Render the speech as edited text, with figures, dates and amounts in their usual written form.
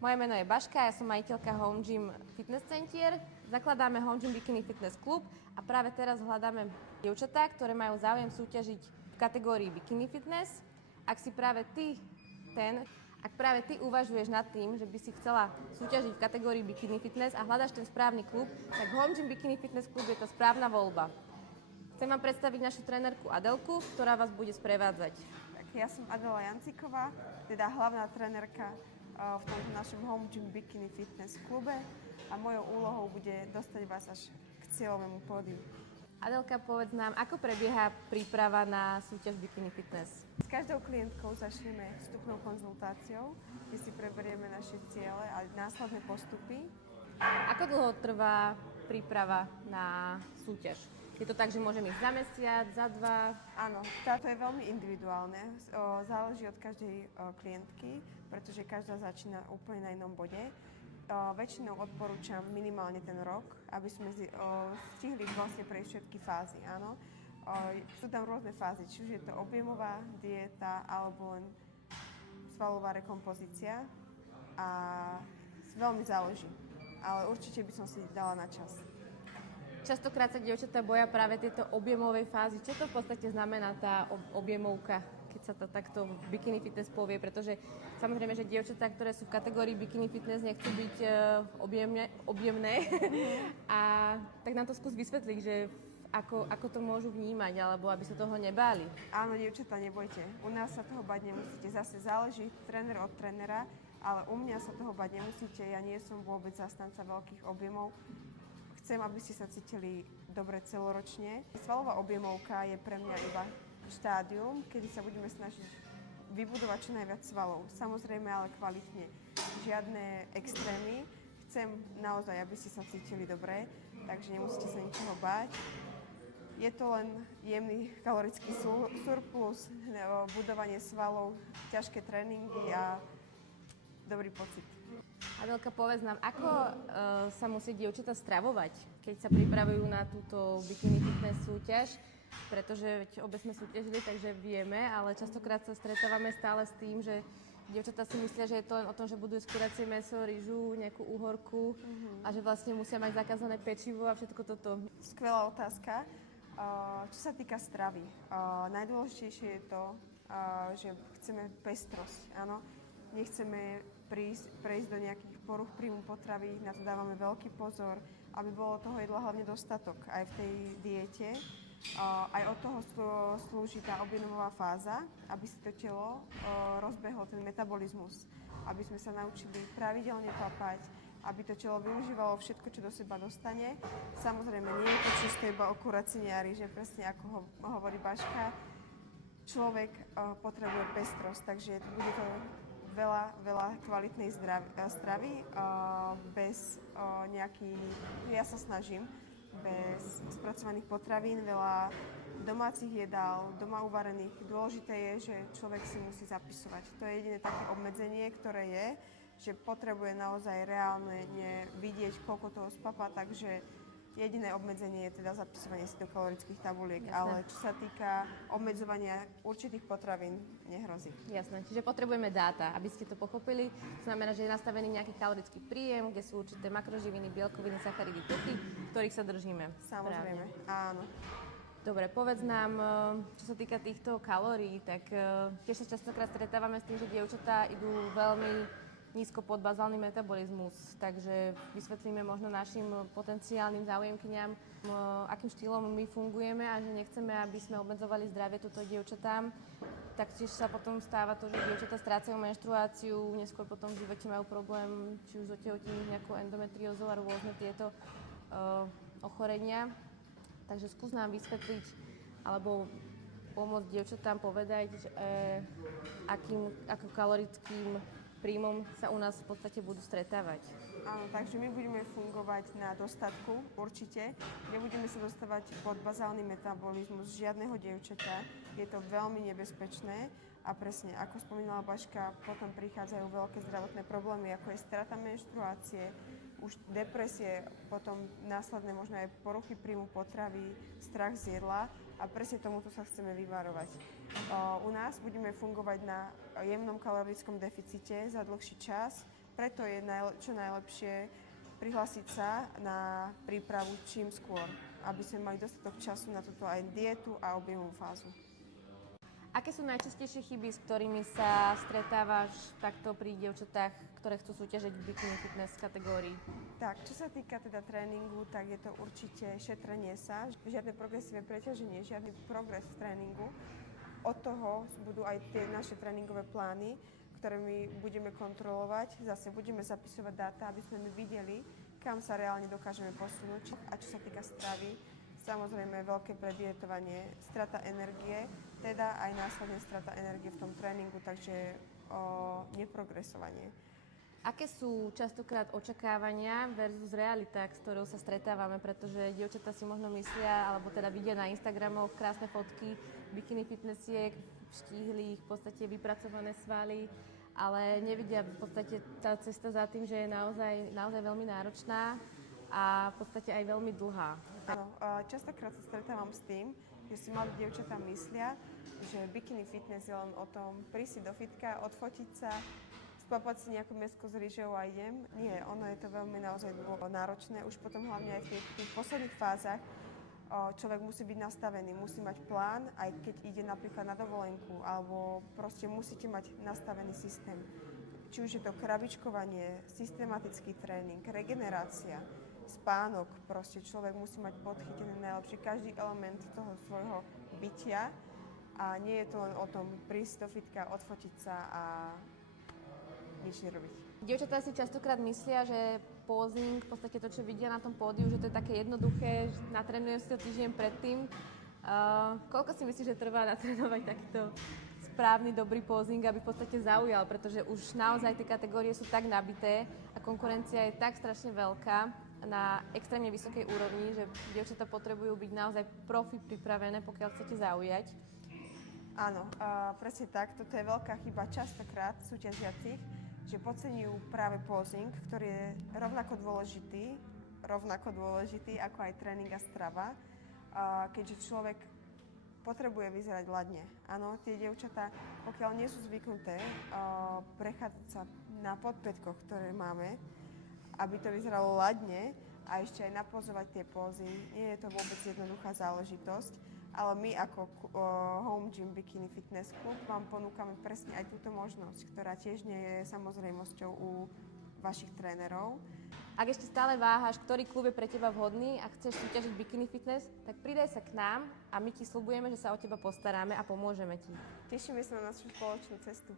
Moje meno je Baška, ja som majiteľka Home Gym Fitness Centier. Zakladáme Home Gym Bikini Fitness Club a práve teraz hľadáme dievčatá, ktoré majú záujem súťažiť v kategórii Bikini Fitness. Ak práve ty uvažuješ nad tým, že by si chcela súťažiť v kategórii Bikini Fitness a hľadaš ten správny klub, tak Home Gym Bikini Fitness Club je to správna voľba. Chcem vám predstaviť našu trénerku Adelku, ktorá vás bude sprevádzať. Tak ja som Adela Jancíková, teda hlavná trénerka v tomto našom Home Gym Bikini Fitness klube a mojou úlohou bude dostať vás až k cieľovému pódiu. Adelka, povedz nám, ako prebieha príprava na súťaž Bikini Fitness? S každou klientkou začneme vstupnou konzultáciou, kde si preberieme naše ciele a následné postupy. Ako dlho trvá príprava na súťaž? Je to tak, že môžem ísť za mesiac, za dva? Áno, táto je veľmi individuálne. Záleží od každej klientky, pretože každá začína úplne na inom bode. Väčšinou odporúčam minimálne ten rok, aby sme stihli vlastne prejsť všetky fázy. Áno. Sú tam rôzne fázy, či už je to objemová dieta alebo len svalová rekompozícia. A veľmi záleží, ale určite by som si dala na čas. Častokrát sa dievčatá boja práve tieto objemovej fázy. Čo to v podstate znamená tá objemovka, keď sa to takto v Bikini Fitness povie? Pretože samozrejme, že dievčatá, ktoré sú v kategórii Bikini Fitness, nechcú byť objemné. A tak nám to skús vysvetliť, že ako to môžu vnímať, alebo aby sa toho nebáli. Áno, dievčatá, nebojte. U nás sa toho bať nemusíte. Zase záleží tréner od trénera, ale u mňa sa toho bať nemusíte. Ja nie som vôbec zastanca veľkých objemov. Chcem, aby ste sa cítili dobre celoročne. Svalová objemovka je pre mňa iba štádium, kedy sa budeme snažiť vybudovať čo najviac svalov. Samozrejme, ale kvalitne. Žiadne extrémy. Chcem naozaj, aby ste sa cítili dobre, takže nemusíte sa ničoho báť. Je to len jemný kalorický surplus, budovanie svalov, ťažké tréningy a dobrý pocit. Adelka, povedz nám, ako sa musí dievčatá stravovať, keď sa pripravujú na túto Bikini Fitness súťaž? Pretože obe sme súťažili, takže vieme, ale častokrát sa stretávame stále s tým, že dievčatá si myslia, že je to len o tom, že budú jesť kuracie mäso, ryžu, nejakú uhorku a že vlastne musia mať zakázané pečivo a všetko toto. Skvelá otázka. Čo sa týka stravy, najdôležitejšie je to, že chceme pestrosť, áno. Nechceme prejsť do nejakých poruch príjmu potravy, na to dávame veľký pozor, aby bolo toho jedla hlavne dostatok aj v tej diete. Aj od toho slúži tá objemová fáza, aby si to telo rozbehlo ten metabolizmus, aby sme sa naučili pravidelne papať, aby to telo využívalo všetko, čo do seba dostane. Samozrejme, nie je to čisto iba o kuracine a ryže, presne ako hovorí Baška. Človek potrebuje pestrosť, takže bude to veľa kvalitnej stravy, bez ja sa snažím, bez spracovaných potravín, veľa domácich jedál, doma uvarených. Dôležité je, že človek si musí zapisovať. To je jediné také obmedzenie, ktoré je, že potrebuje naozaj reálne vidieť, koľko toho spapa, takže jediné obmedzenie je teda zapisovanie si do kalorických tabuliek, ale čo sa týka obmedzovania určitých potravín, nehrozí. Jasné, čiže potrebujeme dáta, aby ste to pochopili. To znamená, že je nastavený nejaký kalorický príjem, kde sú určité makroživiny, bielkoviny, sacharidy, tuky, ktorých sa držíme. Samozrejme, áno. Dobre, povedz nám, čo sa týka týchto kalórií, tak tiež sa častokrát stretávame s tým, že dievčatá idú veľmi nízko podbazálny metabolizmus, takže vysvetlíme možno našim potenciálnym záujemkyniam, akým štýlom my fungujeme a že nechceme, aby sme obmedzovali zdravie túto dievčatám. Taktiež sa potom stáva to, že dievčatá strácajú menštruáciu, neskôr potom v živote majú problém, či už s otehotením, nejakou endometriózou a rôzne tieto ochorenia. Takže skús nám vysvetliť, alebo pomôcť dievčatám povedať, akým kalorickým príjmom sa u nás v podstate budú stretávať. Áno, takže my budeme fungovať na dostatku, určite. Nebudeme sa dostávať pod bazálny metabolizmus žiadneho dievčaťa. Je to veľmi nebezpečné a presne, ako spomínala Baška, potom prichádzajú veľké zdravotné problémy, ako je strata menštruácie, už depresie, potom následné možno aj poruchy príjmu potravy, strach z jedla a presne tomuto sa chceme vyvarovať. U nás budeme fungovať na jemnom kalorickom deficite za dlhší čas, preto je čo najlepšie prihlásiť sa na prípravu čím skôr, aby sme mali dostatok času na túto aj dietu a objemovú fázu. Aké sú najčastejšie chyby, s ktorými sa stretávaš takto pri dievčatách, ktoré chcú súťažiť v bikini fitness kategórii? Tak, čo sa týka teda tréningu, tak je to určite šetrenie sa. Žiadne progresívne preťaženie, žiadny progres v tréningu. Od toho budú aj tie naše tréningové plány, ktoré my budeme kontrolovať. Zase budeme zapisovať dáta, aby sme videli, kam sa reálne dokážeme posunúť. A čo sa týka stravy, samozrejme veľké predietovanie, strata energie, teda aj následne strata energie v tom tréningu, takže neprogresovanie. Aké sú častokrát očakávania versus realita, s ktorou sa stretávame, pretože dievčatá si možno myslia, alebo teda vidia na Instagramoch krásne fotky bikini fitnessiek, štíhlych, v podstate vypracované svaly, ale nevidia v podstate tá cesta za tým, že je naozaj veľmi náročná a v podstate aj veľmi dlhá. Áno, častokrát sa stretávam s tým, že si mladé dievčatá myslia, že bikini fitness je len o tom prísť si do fitka, odfotiť sa, spapať si nejakú mäsko s rýžou a idem. Nie, ono je to veľmi naozaj náročné. Už potom hlavne aj v tých posledných fázach človek musí byť nastavený, musí mať plán, aj keď ide napríklad na dovolenku, alebo proste musíte mať nastavený systém. Či už je to krabičkovanie, systematický tréning, regenerácia, spánok, proste človek musí mať podchytený najlepšie každý element toho svojho bytia a nie je to len o tom prísť do fitka, odfotiť sa a nič nerobiť. Dievčatá si častokrát myslia, že posing, v podstate to, čo vidia na tom pódiu, že to je také jednoduché, že natrénujem si to týždeň predtým. Koľko si myslíš, že trvá natrénovať takýto správny, dobrý posing, aby v podstate zaujal, pretože už naozaj tie kategórie sú tak nabité a konkurencia je tak strašne veľká na extrémne vysokej úrovni, že dievčatá potrebujú byť naozaj profi pripravené, pokiaľ chcete zaujať. Áno, presne tak. Toto je veľká chyba častokrát súťažiacich, že podceňujú práve posing, ktorý je rovnako dôležitý ako aj tréning a strava, keďže človek potrebuje vyzerať ladne. Áno, tie dievčatá, pokiaľ nie sú zvyknuté prechádzať sa na podpätkoch, ktoré máme, aby to vyzeralo ladne a ešte aj napozovať tie pózy. Nie je to vôbec jednoduchá záležitosť, ale my ako Home Gym Bikini Fitness Club vám ponúkame presne aj túto možnosť, ktorá tiež nie je samozrejmosťou u vašich trénerov. Ak ešte stále váhaš, ktorý klub je pre teba vhodný a chceš súťažiť bikini fitness, tak pridaj sa k nám a my ti sľubujeme, že sa o teba postaráme a pomôžeme ti. Tešíme sa na našu spoločnú cestu.